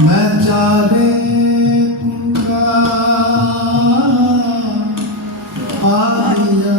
मैं चारे पूरा आया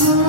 Oh.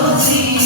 melody.